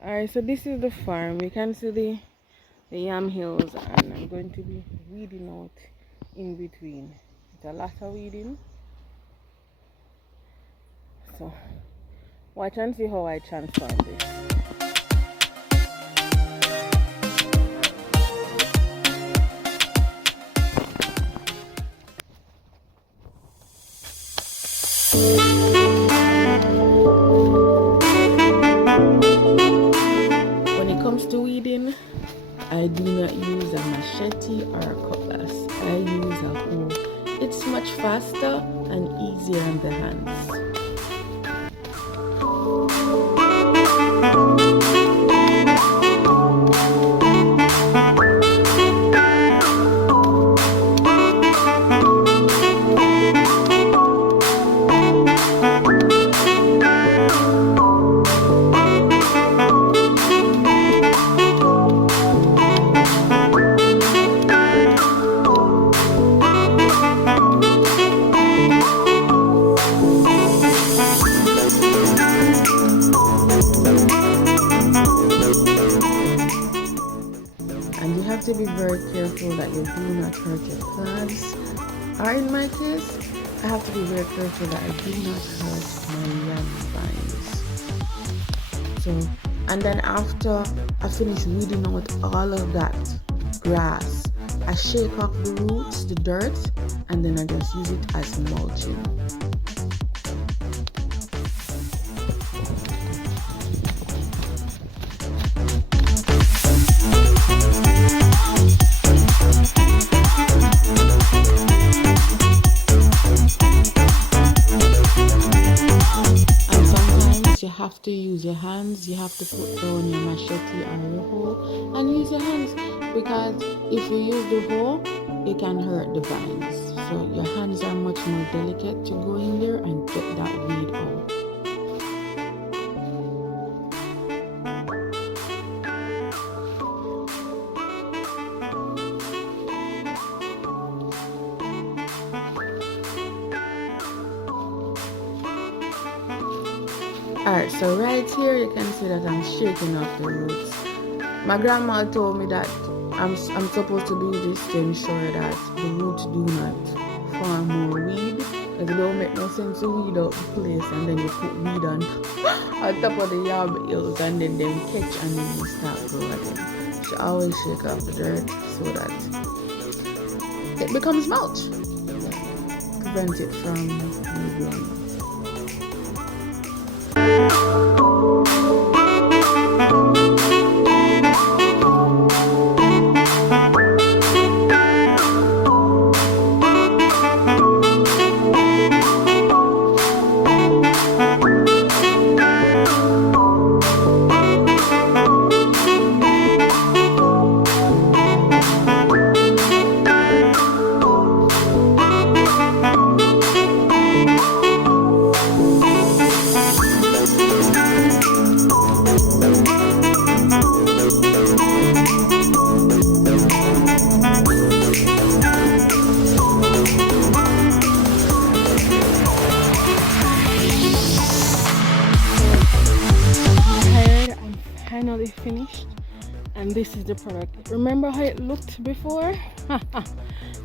Alright, so this is the farm. You can see the yam hills, and I'm going to be weeding out in between. It's a lot of weeding. So watch and see how I transform this. When it comes to weeding, I do not use a machete or a cutlass. I use a hoe. It's much faster and easier on the hands. And you have to be very careful that you do not hurt your plants. Or in my case, I have to be very careful that I do not hurt my yam vines. So, and then after I finish weeding out all of that grass, I shake off the roots, the dirt, and then I just use it as mulching. You have to use your hands. You have to put down your machete or your hoe and use your hands, because if you use the hoe, it can hurt the vines. So your hands are much more delicate to go in there and get that weed out. Alright, so right here you can see that I'm shaking off the roots. My grandma told me that I'm supposed to do this to ensure that the roots do not form more weed, because it don't make no sense to weed out the place and then you put weed on top of the yam hills and then them catch and then you start growing again. She always shake off the dirt so that it becomes mulch. Prevent it from regrowing. Finally finished, and this is the product. Remember how it looked before?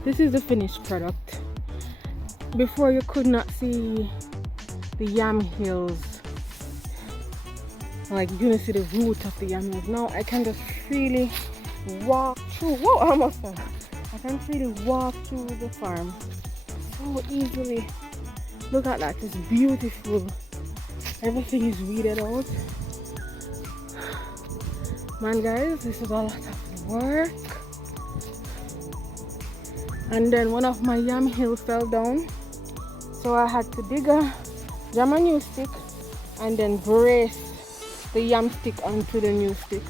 This is the finished product. Before you could not see the yam hills, like you couldn't see the root of the yam hills. Now I can just freely walk through. Whoa, I almost fell. I can freely walk through the farm so easily. Look at that, it's beautiful. Everything is weeded out. Man guys, this is a lot of work. And then one of my yam hills fell down, so I had to jam a new stick and then brace the yam stick onto the new stick.